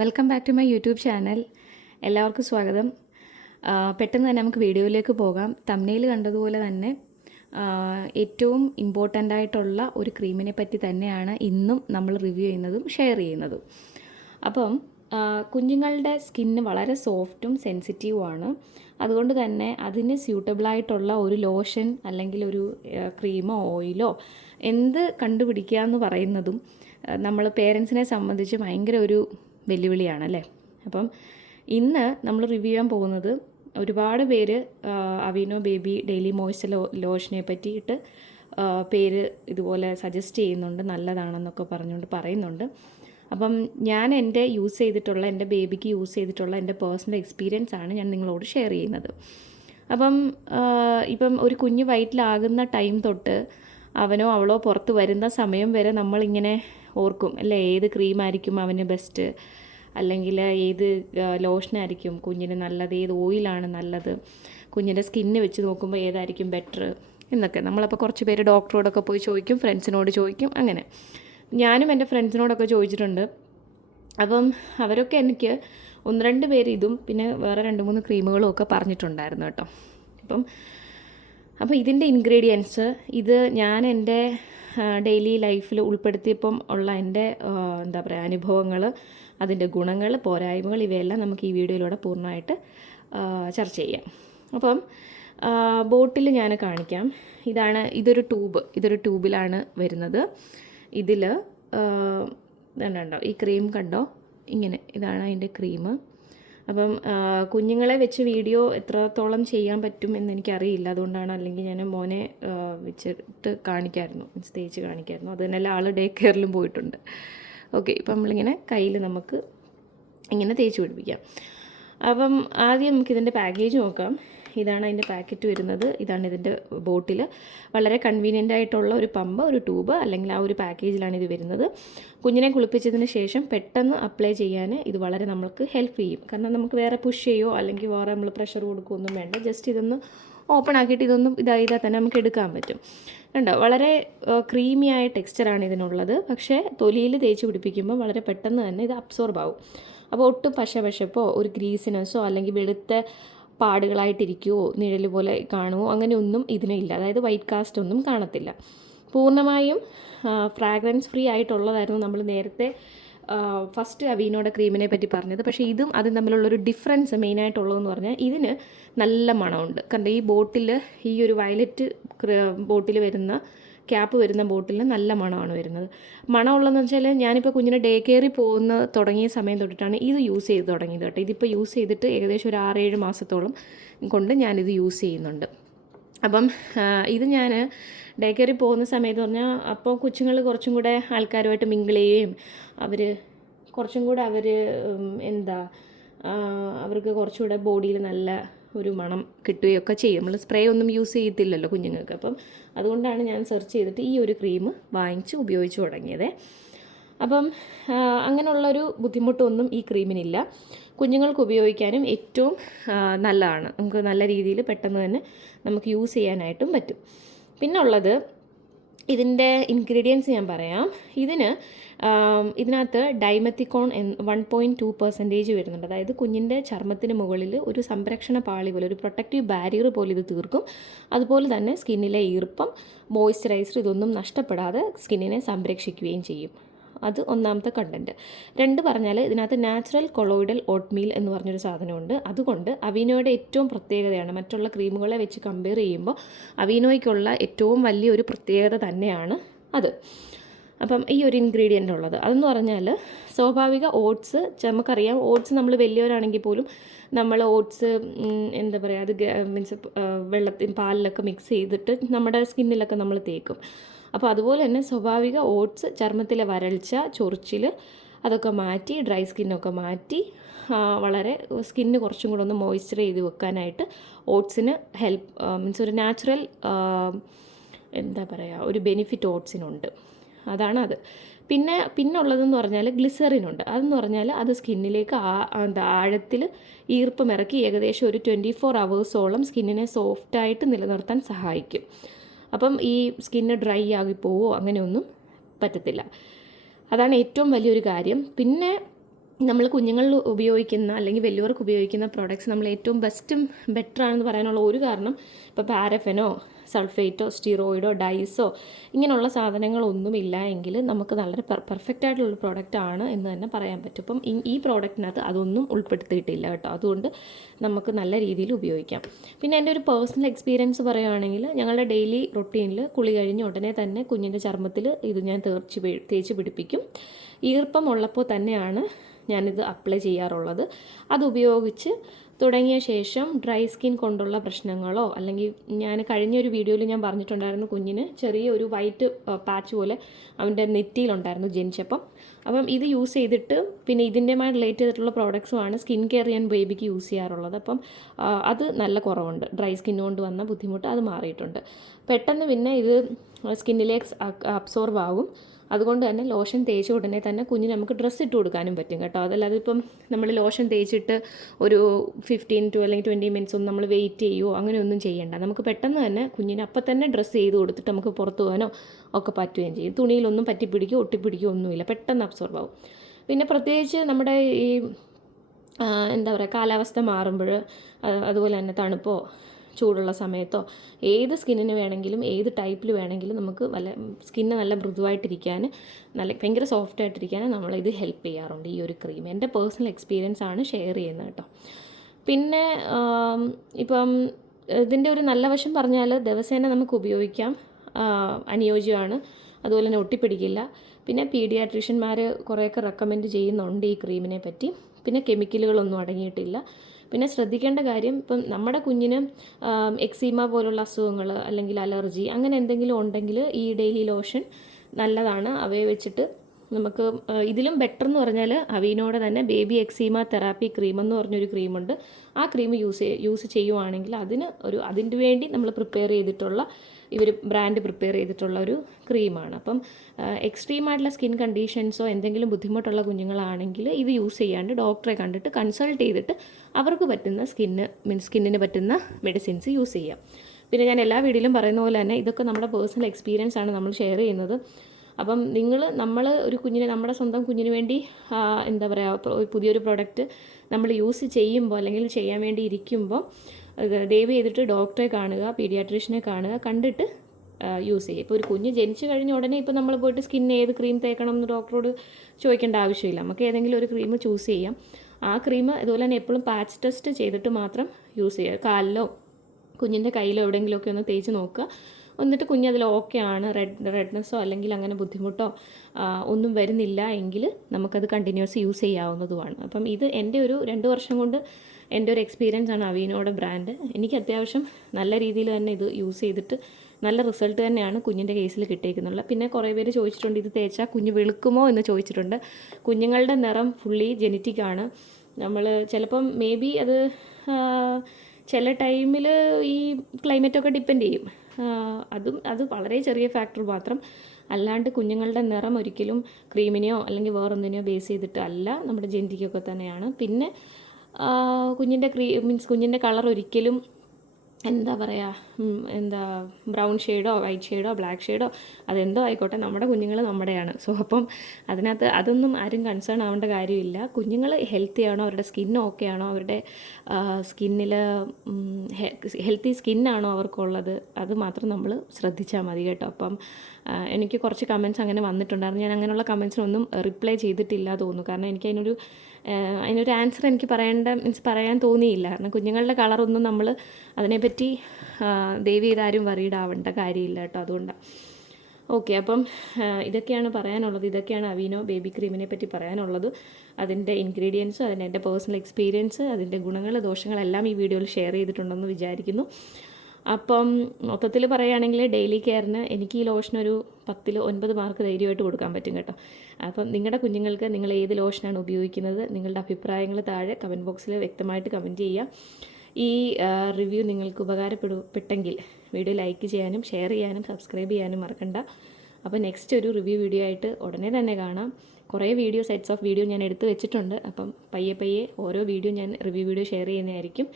Welcome back to my YouTube channel. എല്ലാവർക്കും സ്വാഗതം. പെട്ടെന്ന് തന്നെ നമുക്ക് വീഡിയോയിലേക്ക് പോകാം. തംബ്നെയിൽ കണ്ടതുപോലെ തന്നെ ഏറ്റവും ഇമ്പോർട്ടൻ്റ് ആയിട്ടുള്ള ഒരു ക്രീമിനെ പറ്റി തന്നെയാണ് ഇന്നും നമ്മൾ റിവ്യൂ ചെയ്യുന്നതും ഷെയർ ചെയ്യുന്നതും. അപ്പം കുഞ്ഞുങ്ങളുടെ സ്കിന്ന് വളരെ സോഫ്റ്റും സെൻസിറ്റീവുമാണ്. അതുകൊണ്ട് തന്നെ അതിന് സ്യൂട്ടബിളായിട്ടുള്ള ഒരു ലോഷൻ അല്ലെങ്കിൽ ഒരു ക്രീമോ ഓയിലോ എന്ത് കണ്ടുപിടിക്കുക എന്ന് പറയുന്നതും നമ്മൾ പേരൻസിനെ സംബന്ധിച്ച് ഭയങ്കര ഒരു വെല്ലുവിളിയാണല്ലേ. അപ്പം ഇന്ന് നമ്മൾ റിവ്യൂ ചെയ്യാൻ പോകുന്നത് ഒരുപാട് പേര് അവീനോ ബേബി ഡെയിലി മോയ്സ്ചർ ലോഷനെ പറ്റിയിട്ട് പേര് ഇതുപോലെ സജസ്റ്റ് ചെയ്യുന്നുണ്ട്, നല്ലതാണെന്നൊക്കെ പറഞ്ഞുകൊണ്ട് പറയുന്നുണ്ട്. അപ്പം ഞാൻ എൻ്റെ യൂസ് ചെയ്തിട്ടുള്ള, എൻ്റെ ബേബിക്ക് യൂസ് ചെയ്തിട്ടുള്ള എൻ്റെ പേഴ്സണൽ എക്സ്പീരിയൻസ് ആണ് ഞാൻ നിങ്ങളോട് ഷെയർ ചെയ്യുന്നത്. ഇപ്പം ഒരു കുഞ്ഞ് വയറ്റിലാകുന്ന ടൈം തൊട്ട് അവനോ അവളോ പുറത്ത് വരുന്ന സമയം വരെ നമ്മളിങ്ങനെ ഓർക്കും അല്ലേ, ഏത് ക്രീമായിരിക്കും അവന് ബെസ്റ്റ്, അല്ലെങ്കിൽ ഏത് ലോഷനായിരിക്കും കുഞ്ഞിന് നല്ലത്, ഏത് ഓയിലാണ് നല്ലത്, കുഞ്ഞിൻ്റെ സ്കിന്ന് വെച്ച് നോക്കുമ്പോൾ ഏതായിരിക്കും ബെറ്റർ എന്നൊക്കെ നമ്മളപ്പോൾ കുറച്ച് പേര് ഡോക്ടറോടൊക്കെ പോയി ചോദിക്കും, ഫ്രണ്ട്സിനോട് ചോദിക്കും. അങ്ങനെ ഞാനും എൻ്റെ ഫ്രണ്ട്സിനോടൊക്കെ ചോദിച്ചിട്ടുണ്ട്. അപ്പം അവരൊക്കെ എനിക്ക് ഒന്ന് രണ്ട് പേര് ഇതും പിന്നെ വേറെ 2-3 ക്രീമുകളും ഒക്കെ പറഞ്ഞിട്ടുണ്ടായിരുന്നു കേട്ടോ. അപ്പോൾ ഇതിൻ്റെ ഇൻഗ്രീഡിയൻസ് ഇത് ഞാൻ എൻ്റെ ഡെയിലി ലൈഫിൽ ഉൾപ്പെടുത്തിയപ്പം ഉള്ള എൻ്റെ എന്താ പറയുക അനുഭവങ്ങൾ, അതിൻ്റെ ഗുണങ്ങൾ, പോരായ്മകൾ, ഇവയെല്ലാം നമുക്ക് ഈ വീഡിയോയിലൂടെ പൂർണ്ണമായിട്ട് ചർച്ച ചെയ്യാം. ബോട്ടിൽ ഞാൻ കാണിക്കാം. ഇതൊരു ട്യൂബിലാണ് വരുന്നത്. ഇതിൽ കണ്ടോ, ഈ ക്രീം കണ്ടോ, ഇങ്ങനെ ഇതാണ് അതിൻ്റെ ക്രീം. കുഞ്ഞുങ്ങളെ വെച്ച് വീഡിയോ എത്രത്തോളം ചെയ്യാൻ പറ്റും എന്നെനിക്കറിയില്ല. അതുകൊണ്ടാണ്, അല്ലെങ്കിൽ ഞാൻ മോനെ വെച്ചിട്ട് കാണിക്കായിരുന്നു, തേച്ച് കാണിക്കായിരുന്നു. അത് തന്നെ ആൾ ഡേ കെയറിലും പോയിട്ടുണ്ട്. ഓക്കെ, ഇപ്പം നമ്മളിങ്ങനെ കയ്യിൽ നമുക്ക് ഇങ്ങനെ തേച്ച് പിടിപ്പിക്കാം. ആദ്യം നമുക്കിതിൻ്റെ പാക്കേജ് നോക്കാം. ഇതാണ് അതിൻ്റെ പാക്കറ്റ് വരുന്നത്. ഇതാണ് ഇതിൻ്റെ ബോട്ടിൽ. വളരെ കൺവീനിയൻ്റ് ആയിട്ടുള്ള ഒരു പമ്പ്, ഒരു ട്യൂബ്, അല്ലെങ്കിൽ ആ ഒരു പാക്കേജിലാണ് ഇത് വരുന്നത്. കുഞ്ഞിനെ കുളിപ്പിച്ചതിന് ശേഷം പെട്ടെന്ന് അപ്ലൈ ചെയ്യാൻ ഇത് വളരെ നമ്മൾക്ക് ഹെൽപ്പ് ചെയ്യും. കാരണം നമുക്ക് വേറെ പുഷ് ചെയ്യോ അല്ലെങ്കിൽ വേറെ നമ്മൾ പ്രഷർ കൊടുക്കുകയൊന്നും വേണ്ട. ജസ്റ്റ് ഇതൊന്ന് ഓപ്പൺ ആക്കിയിട്ട് ഇതാ തന്നെ നമുക്ക് എടുക്കാൻ പറ്റും. കണ്ടോ, വളരെ ക്രീമിയായ ടെക്സ്ചറാണ് ഇതിനുള്ളത്. പക്ഷേ തൊലിയിൽ തേച്ച് പിടിപ്പിക്കുമ്പോൾ വളരെ പെട്ടെന്ന് തന്നെ ഇത് അബ്സോർബ് ആവും. അപ്പോൾ ഒട്ടും പശപ്പോ ഒരു ഗ്രീസിനെസ്സോ അല്ലെങ്കിൽ വെളുത്ത പാടുകളായിട്ടിരിക്കുമോ, നിഴൽ പോലെ കാണുമോ, അങ്ങനെയൊന്നും ഇതിനില്ല. അതായത് വൈറ്റ് കാസ്റ്റ് ഒന്നും കാണത്തില്ല. പൂർണ്ണമായും ഫ്രാഗ്രൻസ് ഫ്രീ ആയിട്ടുള്ളതായിരുന്നു നമ്മൾ നേരത്തെ ഫസ്റ്റ് അവീനോയുടെ ക്രീമിനെ പറ്റി പറഞ്ഞത്. പക്ഷേ ഇതും അതും തമ്മിലുള്ളൊരു ഡിഫറൻസ് മെയിനായിട്ടുള്ളതെന്ന് പറഞ്ഞാൽ ഇതിന് നല്ല മണമുണ്ട്. കാരണം ഈ ബോട്ടിൽ, ഈ ഒരു വയലറ്റ് ബോട്ടിൽ വരുന്ന ക്യാപ്പ് വരുന്ന ബോട്ടിലിന് നല്ല മണമാണ് വരുന്നത്. മണമുള്ളതെന്ന് വെച്ചാൽ ഞാനിപ്പോൾ കുഞ്ഞിനെ ഡേ കെയറിൽ തുടങ്ങിയ സമയം തൊട്ടിട്ടാണ് ഇത് യൂസ് ചെയ്ത് തുടങ്ങിയത് കേട്ടോ. ഇതിപ്പോൾ യൂസ് ചെയ്തിട്ട് ഏകദേശം ഒരു 6-7 മാസത്തോളം കൊണ്ട് ഞാനിത് യൂസ് ചെയ്യുന്നുണ്ട്. ഇത് ഞാൻ ഡേ കെയറിൽ പോകുന്ന സമയത്ത് പറഞ്ഞാൽ അപ്പോൾ കൊച്ചുങ്ങൾ കുറച്ചും കൂടെ ആൾക്കാരുമായിട്ട് മിങ്കിൾ ചെയ്യുകയും അവർക്ക് കുറച്ചുകൂടെ ബോഡിയിൽ നല്ല ഒരു മണം കിട്ടുകയൊക്കെ ചെയ്യും. നമ്മൾ സ്പ്രേ ഒന്നും യൂസ് ചെയ്യത്തില്ലല്ലോ കുഞ്ഞുങ്ങൾക്ക്. അതുകൊണ്ടാണ് ഞാൻ സെർച്ച് ചെയ്തിട്ട് ഈ ഒരു ക്രീം വാങ്ങിച്ച് ഉപയോഗിച്ച് തുടങ്ങിയത്. അങ്ങനെയുള്ളൊരു ബുദ്ധിമുട്ടൊന്നും ഈ ക്രീമിനില്ല. കുഞ്ഞുങ്ങൾക്ക് ഉപയോഗിക്കാനും ഏറ്റവും നല്ലതാണ്. നമുക്ക് നല്ല രീതിയിൽ പെട്ടെന്ന് തന്നെ നമുക്ക് യൂസ് ചെയ്യാനായിട്ടും പറ്റും. പിന്നുള്ളത് ഇതിൻ്റെ ഇൻഗ്രീഡിയൻസ് ഞാൻ പറയാം. ഇതിനകത്ത് ഡൈമെത്തിക്കോൺ 1.2% വരുന്നുണ്ട്. അതായത് കുഞ്ഞിൻ്റെ ചർമ്മത്തിന് മുകളിൽ ഒരു സംരക്ഷണ പാളി പോലെ, ഒരു പ്രൊട്ടക്റ്റീവ് ബാരിയർ പോലെ ഇത് തീർക്കും. അതുപോലെ തന്നെ സ്കിന്നിലെ ഈർപ്പം, മോയ്സ്ചറൈസർ ഇതൊന്നും നഷ്ടപ്പെടാതെ സ്കിന്നിനെ സംരക്ഷിക്കുകയും ചെയ്യും. അത് ഒന്നാമത്തെ കണ്ടൻറ്റ്. 2 പറഞ്ഞാൽ ഇതിനകത്ത് നാച്ചുറൽ കൊളോയിഡൽ ഓട്ട്മീൽ എന്ന് പറഞ്ഞൊരു സാധനമുണ്ട്. അതുകൊണ്ട് അവീനോയുടെ ഏറ്റവും പ്രത്യേകതയാണ്, മറ്റുള്ള ക്രീമുകളെ വെച്ച് കമ്പയർ ചെയ്യുമ്പോൾ അവീനോയ്ക്കുള്ള ഏറ്റവും വലിയൊരു പ്രത്യേകത തന്നെയാണ് അത്. ഈ ഒരു ഇൻഗ്രീഡിയൻ്റ് ഉള്ളത് അതെന്ന് പറഞ്ഞാൽ സ്വാഭാവിക ഓട്സ്. നമുക്കറിയാം, ഓട്സ് നമ്മൾ വലിയവരാണെങ്കിൽ പോലും നമ്മൾ ഓട്സ് അത് മീൻസ് പാലിലൊക്കെ മിക്സ് ചെയ്തിട്ട് നമ്മുടെ സ്കിന്നിലൊക്കെ നമ്മൾ തേക്കും. അതുപോലെ തന്നെ സ്വാഭാവിക ഓട്സ് ചർമ്മത്തിലെ വരൾച്ച, ചൊറിച്ചിൽ അതൊക്കെ മാറ്റി, ഡ്രൈ സ്കിന്നൊക്കെ മാറ്റി വളരെ സ്കിന്ന് കുറച്ചും കൂടെ ഒന്ന് മോയ്സ്ചർ ചെയ്ത് വെക്കാനായിട്ട് ഓട്സിന് ഹെൽപ്പ്, മീൻസ് ഒരു നാച്ചുറൽ ഒരു ബെനിഫിറ്റ് ഓട്സിനുണ്ട്. അതാണ് അത്. പിന്നുള്ളതെന്ന് പറഞ്ഞാൽ ഗ്ലിസറിനുണ്ട്. അതെന്ന് പറഞ്ഞാൽ അത് സ്കിന്നിലേക്ക് ആഴത്തിൽ ഈർപ്പം ഇറക്കി ഏകദേശം ഒരു 24 hours സ്കിന്നിനെ സോഫ്റ്റായിട്ട് നിലനിർത്താൻ സഹായിക്കും. ഈ സ്കിന്ന് ഡ്രൈ ആകിപ്പോവോ അങ്ങനെയൊന്നും പറ്റത്തില്ല. അതാണ് ഏറ്റവും വലിയൊരു കാര്യം. പിന്നെ നമ്മൾ കുഞ്ഞുങ്ങളിൽ ഉപയോഗിക്കുന്ന അല്ലെങ്കിൽ വലിയവർക്ക് ഉപയോഗിക്കുന്ന പ്രോഡക്റ്റ്സ് നമ്മൾ ഏറ്റവും ബെസ്റ്റും ബെറ്ററാണെന്ന് പറയാനുള്ള ഒരു കാരണം ഇപ്പോൾ പാരഫിനോ സൾഫേറ്റോ സ്റ്റിറോയിഡോ ഡൈസോ ഇങ്ങനെയുള്ള സാധനങ്ങളൊന്നുമില്ല എങ്കിൽ നമുക്ക് വളരെ പെർഫെക്റ്റ് ആയിട്ടുള്ള പ്രോഡക്റ്റ് ആണ് എന്ന് തന്നെ പറയാൻ പറ്റും. അപ്പം ഈ പ്രോഡക്റ്റിനകത്ത് അതൊന്നും ഉൾപ്പെടുത്തിയിട്ടില്ല കേട്ടോ. അതുകൊണ്ട് നമുക്ക് നല്ല രീതിയിൽ ഉപയോഗിക്കാം. പിന്നെ എൻ്റെ ഒരു പേഴ്സണൽ എക്സ്പീരിയൻസ് പറയുകയാണെങ്കിൽ ഞങ്ങളുടെ ഡെയിലി റൊട്ടീനിൽ കുളി കഴിഞ്ഞ് ഉടനെ തന്നെ കുഞ്ഞിൻ്റെ ചർമ്മത്തിൽ ഇത് ഞാൻ തേച്ച് പിടിപ്പിക്കും. ഈർപ്പം ഉള്ളപ്പോൾ തന്നെയാണ് ഞാനിത് അപ്ലൈ ചെയ്യാറുള്ളത്. അതുപയോഗിച്ച് തുടങ്ങിയ ശേഷം ഡ്രൈ സ്കിൻ കൊണ്ടുള്ള പ്രശ്നങ്ങളോ അല്ലെങ്കിൽ ഞാൻ കഴിഞ്ഞൊരു വീഡിയോയിൽ ഞാൻ പറഞ്ഞിട്ടുണ്ടായിരുന്നു കുഞ്ഞിന് ചെറിയൊരു വൈറ്റ് പാച്ച് പോലെ അവൻ്റെ നെറ്റിയിലുണ്ടായിരുന്നു ജനിച്ചപ്പം. അപ്പം ഇത് യൂസ് ചെയ്തിട്ട് പിന്നെ ഇതിൻ്റെമായി റിലേറ്റ് ചെയ്തിട്ടുള്ള പ്രോഡക്ട്സുമാണ് സ്കിൻ കെയർ ഞാൻ ബേബിക്ക് യൂസ് ചെയ്യാറുള്ളത്. അപ്പം അത് നല്ല കുറവുണ്ട്. ഡ്രൈ സ്കിൻ കൊണ്ട് വന്ന ബുദ്ധിമുട്ട് അത് മാറിയിട്ടുണ്ട്. പെട്ടെന്ന് പിന്നെ ഇത് സ്കിന്നിലേക്ക് അബ്സോർബ് ആവും. അതുകൊണ്ട് തന്നെ ലോഷൻ തേച്ച ഉടനെ തന്നെ കുഞ്ഞിന് നമുക്ക് ഡ്രസ്സ് ഇട്ട് കൊടുക്കാനും പറ്റും കേട്ടോ. അതല്ലാതെ ഇപ്പം നമ്മൾ ലോഷൻ തേച്ചിട്ട് ഒരു 15 to അല്ലെങ്കിൽ 20 മിനിറ്റ്സ് ഒന്നും നമ്മൾ വെയിറ്റ് ചെയ്യുമോ അങ്ങനെയൊന്നും ചെയ്യേണ്ട. നമുക്ക് പെട്ടെന്ന് തന്നെ കുഞ്ഞിന് അപ്പം തന്നെ ഡ്രസ്സ് ചെയ്ത് കൊടുത്തിട്ട് നമുക്ക് പുറത്ത് പോകാനോ ഒക്കെ പറ്റുകയും ചെയ്യും. തുണിയിലൊന്നും പറ്റിപ്പിടിക്കുകയോ ഒട്ടിപ്പിടിക്കുകയോ ഒന്നുമില്ല, പെട്ടെന്ന് അബ്സോർബ് ആവും. പിന്നെ പ്രത്യേകിച്ച് നമ്മുടെ ഈ എന്താ പറയുക കാലാവസ്ഥ മാറുമ്പോൾ അതുപോലെ തന്നെ തണുപ്പോ ചൂടുള്ള സമയത്തോ ഏത് സ്കിന്നിന് വേണമെങ്കിലും ഏത് ടൈപ്പിൽ വേണമെങ്കിലും നമുക്ക് സ്കിന്ന് നല്ല മൃദുവായിട്ടിരിക്കാൻ ഭയങ്കര സോഫ്റ്റ് ആയിട്ടിരിക്കാൻ നമ്മളിത് ഹെൽപ്പ് ചെയ്യാറുണ്ട് ഈ ഒരു ക്രീം. എൻ്റെ പേഴ്സണൽ എക്സ്പീരിയൻസ് ആണ് ഷെയർ ചെയ്യുന്നത് കേട്ടോ. പിന്നെ ഇപ്പം ഇതിൻ്റെ ഒരു നല്ല വശം പറഞ്ഞാൽ ദിവസേന നമുക്ക് ഉപയോഗിക്കാം, അനുയോജ്യമാണ്, അതുപോലെ തന്നെ ഒട്ടിപ്പിടിക്കില്ല. പിന്നെ പീഡിയാട്രീഷ്യന്മാർ കുറേയൊക്കെ റെക്കമെൻഡ് ചെയ്യുന്നുണ്ട് ഈ ക്രീമിനെ പറ്റി. പിന്നെ കെമിക്കലുകളൊന്നും അടങ്ങിയിട്ടില്ല. പിന്നെ ശ്രദ്ധിക്കേണ്ട കാര്യം ഇപ്പം നമ്മുടെ കുഞ്ഞിന് എക്സീമ പോലുള്ള അസുഖങ്ങൾ അല്ലെങ്കിൽ അലർജി അങ്ങനെ എന്തെങ്കിലും ഉണ്ടെങ്കിൽ ഈ ഡെയിലി ലോഷൻ നല്ലതാണ്. അവയെ വെച്ചിട്ട് നമുക്ക് ഇതിലും ബെറ്റർ എന്ന് പറഞ്ഞാൽ അവീനോടെ തന്നെ ബേബി എക്സീമ തെറാപ്പി ക്രീം എന്ന് പറഞ്ഞൊരു ക്രീമുണ്ട്. ആ ക്രീം യൂസ് ചെയ്യുവാണെങ്കിൽ അതിന് വേണ്ടി നമ്മൾ പ്രിപ്പയർ ചെയ്തിട്ടുള്ള ബ്രാൻഡ് പ്രിപ്പയർ ചെയ്തിട്ടുള്ള ഒരു ക്രീമാണ്. അപ്പം എക്സ്ട്രീമായിട്ടുള്ള സ്കിൻ കണ്ടീഷൻസോ എന്തെങ്കിലും ബുദ്ധിമുട്ടുള്ള കുഞ്ഞുങ്ങളാണെങ്കിൽ ഇത് യൂസ് ചെയ്യാണ്ട് ഡോക്ടറെ കണ്ടിട്ട് കൺസൾട്ട് ചെയ്തിട്ട് അവർക്ക് പറ്റുന്ന സ്കിന്നിന് പറ്റുന്ന മെഡിസിൻസ് യൂസ് ചെയ്യാം. പിന്നെ ഞാൻ എല്ലാ വീഡിയോയിലും പറയുന്ന പോലെ തന്നെ ഇതൊക്കെ നമ്മുടെ പേഴ്സണൽ എക്സ്പീരിയൻസ് ആണ് നമ്മൾ ഷെയർ ചെയ്യുന്നത്. അപ്പം നമ്മൾ ഒരു കുഞ്ഞിനെ നമ്മുടെ സ്വന്തം കുഞ്ഞിന് വേണ്ടി എന്താ പറയുക പുതിയൊരു പ്രോഡക്റ്റ് നമ്മൾ യൂസ് ചെയ്യുമ്പോൾ അല്ലെങ്കിൽ ചെയ്യാൻ വേണ്ടി ഇരിക്കുമ്പോൾ ദയവ് ചെയ്തിട്ട് ഡോക്ടറെ കാണുക, പീഡിയാട്രീഷ്യനെ കാണുക, കണ്ടിട്ട് യൂസ് ചെയ്യുക. ഇപ്പോൾ ഒരു കുഞ്ഞ് ജനിച്ചു കഴിഞ്ഞ ഉടനെ ഇപ്പോൾ നമ്മൾ പോയിട്ട് സ്കിന്നിന് ഏത് ക്രീം തേക്കണം എന്ന് ഡോക്ടറോട് ചോദിക്കേണ്ട ആവശ്യമില്ല. നമുക്ക് ഏതെങ്കിലും ഒരു ക്രീം ചൂസ് ചെയ്യാം. ആ ക്രീം അതുപോലെ തന്നെ എപ്പോഴും പാച്ച് ടെസ്റ്റ് ചെയ്തിട്ട് മാത്രം യൂസ് ചെയ്യുക. കാലിലോ കുഞ്ഞിൻ്റെ കയ്യിലോ എവിടെയെങ്കിലുമൊക്കെ ഒന്ന് തേച്ച് നോക്കുക. എന്നിട്ട് കുഞ്ഞതിൽ ഓക്കെ ആണ്, റെഡ്നെസ്സോ അല്ലെങ്കിൽ അങ്ങനെ ബുദ്ധിമുട്ടോ ഒന്നും വരുന്നില്ല എങ്കിൽ നമുക്കത് കണ്ടിന്യൂസ് യൂസ് ചെയ്യാവുന്നതുമാണ്. അപ്പം ഇത് എൻ്റെ ഒരു 2 വർഷം കൊണ്ട് എൻ്റെ ഒരു എക്സ്പീരിയൻസ് ആണ് അവീനോയുടെ ബ്രാൻഡ്. എനിക്ക് അത്യാവശ്യം നല്ല രീതിയിൽ തന്നെ ഇത് യൂസ് ചെയ്തിട്ട് നല്ല റിസൾട്ട് തന്നെയാണ് കുഞ്ഞിൻ്റെ കേസിൽ കിട്ടിയിരിക്കുന്നുള്ളത്. പിന്നെ കുറേ പേര് ചോദിച്ചിട്ടുണ്ട് ഇത് തേച്ചാൽ കുഞ്ഞ് വെളുക്കുമോ എന്ന് ചോദിച്ചിട്ടുണ്ട്. കുഞ്ഞുങ്ങളുടെ നിറം ഫുള്ളി ജെനറ്റിക്കാണ്. നമ്മൾ ചിലപ്പം മേ ബി അത് ചില ടൈമിൽ ഈ ക്ലൈമറ്റൊക്കെ ഡിപ്പെൻഡ് ചെയ്യും. അത് വളരെ ചെറിയ ഫാക്ടർ മാത്രം. അല്ലാണ്ട് കുഞ്ഞുങ്ങളുടെ നിറം ഒരിക്കലും ക്രീമിനെയോ അല്ലെങ്കിൽ വേറൊന്നിനെയോ ബേസ് ചെയ്തിട്ട് അല്ല, നമ്മുടെ ജെനറ്റിക്കൊക്കെ തന്നെയാണ്. പിന്നെ കുഞ്ഞിൻ്റെ കളർ ഒരിക്കലും എന്താ പറയുക ബ്രൗൺ ഷെയ്ഡോ വൈറ്റ് ഷെയ്ഡോ ബ്ലാക്ക് ഷെയ്ഡോ അതെന്തോ ആയിക്കോട്ടെ, നമ്മുടെ കുഞ്ഞുങ്ങൾ നമ്മുടെയാണ്. സോ അപ്പം അതിനകത്ത് അതൊന്നും ആരും കൺസേൺ ആവേണ്ട കാര്യമില്ല. കുഞ്ഞുങ്ങൾ ഹെൽത്തി ആണോ, അവരുടെ സ്കിൻ ഓക്കെ ആണോ, അവരുടെ സ്കിന്നിൽ ഹെൽത്തി സ്കിന്നാണോ അവർക്കുള്ളത്, അത് മാത്രം നമ്മൾ ശ്രദ്ധിച്ചാൽ മതി കേട്ടോ. അപ്പം എനിക്ക് കുറച്ച് കമൻറ്റ്സ് അങ്ങനെ വന്നിട്ടുണ്ടായിരുന്നു. ഞാൻ അങ്ങനെയുള്ള കമൻറ്റ്സിനൊന്നും റിപ്ലൈ ചെയ്തിട്ടില്ല തോന്നുന്നു. കാരണം എനിക്ക് അതിനൊരു ആൻസർ എനിക്ക് പറയാൻ തോന്നിയില്ല. കാരണം കുഞ്ഞുങ്ങളുടെ കളറൊന്നും നമ്മൾ അതിനെപ്പറ്റി ദയവ് ചെയ്താരും വറീഡ് ആവേണ്ട കാര്യമില്ല കേട്ടോ. അതുകൊണ്ടാണ്. ഓക്കെ, അപ്പം ഇതൊക്കെയാണ് പറയാനുള്ളത്. ഇതൊക്കെയാണ് അവീനോ ബേബി ക്രീമിനെ പറ്റി പറയാനുള്ളത്. അതിൻ്റെ ഇൻഗ്രീഡിയൻസ്, എൻ്റെ പേഴ്സണൽ എക്സ്പീരിയൻസ്, അതിൻ്റെ ഗുണങ്ങൾ ദോഷങ്ങളെല്ലാം ഈ വീഡിയോയിൽ ഷെയർ ചെയ്തിട്ടുണ്ടെന്ന് വിചാരിക്കുന്നു. അപ്പം മൊത്തത്തിൽ പറയുകയാണെങ്കിൽ ഡെയിലി കെയറിന് എനിക്ക് ഈ ലോഷനൊരു 10ൽ 9 മാർക്ക് ധൈര്യമായിട്ട് കൊടുക്കാൻ പറ്റും കേട്ടോ. അപ്പം നിങ്ങളുടെ കുഞ്ഞുങ്ങൾക്ക് നിങ്ങൾ ഏത് ലോഷനാണ് ഉപയോഗിക്കുന്നത്, നിങ്ങളുടെ അഭിപ്രായങ്ങൾ താഴെ കമൻറ്റ് ബോക്സിൽ വ്യക്തമായിട്ട് കമൻറ്റ് ചെയ്യുക. ഈ റിവ്യൂ നിങ്ങൾക്ക് ഉപകാരപ്പെട്ടെങ്കിൽ വീഡിയോ ലൈക്ക് ചെയ്യാനും ഷെയർ ചെയ്യാനും സബ്സ്ക്രൈബ് ചെയ്യാനും മറക്കണ്ട. അപ്പോൾ നെക്സ്റ്റ് ഒരു റിവ്യൂ വീഡിയോ ആയിട്ട് ഉടനെ തന്നെ കാണാം. കുറേ സെറ്റ്സ് ഓഫ് വീഡിയോ ഞാൻ എടുത്ത് വെച്ചിട്ടുണ്ട്. അപ്പം പയ്യെ ഓരോ ഞാൻ റിവ്യൂ വീഡിയോ ഷെയർ ചെയ്യുന്നതായിരിക്കും.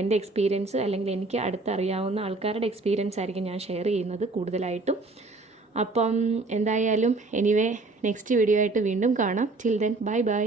എൻ്റെ എക്സ്പീരിയൻസ് അല്ലെങ്കിൽ എനിക്ക് അടുത്തറിയാവുന്ന ആൾക്കാരുടെ എക്സ്പീരിയൻസ് ആയിരിക്കും ഞാൻ ഷെയർ ചെയ്യുന്നത് കൂടുതലായിട്ടും. അപ്പം എന്തായാലും നെക്സ്റ്റ് വീഡിയോ ആയിട്ട് വീണ്ടും കാണാം. Till then bye.